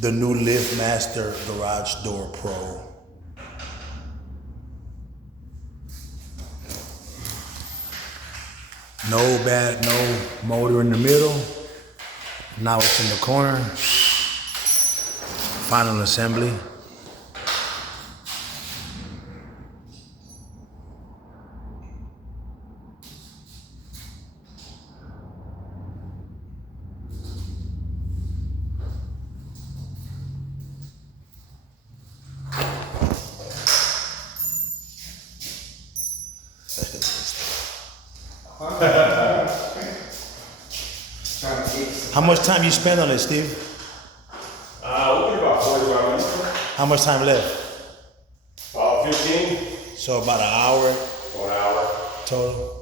the new LiftMaster Garage Door Pro. No motor in the middle. Now it's in the corner. Final assembly. How much time you spend on it, Steve? We'll get about 45 minutes. How much time left? About 15. So about an hour About an hour. total.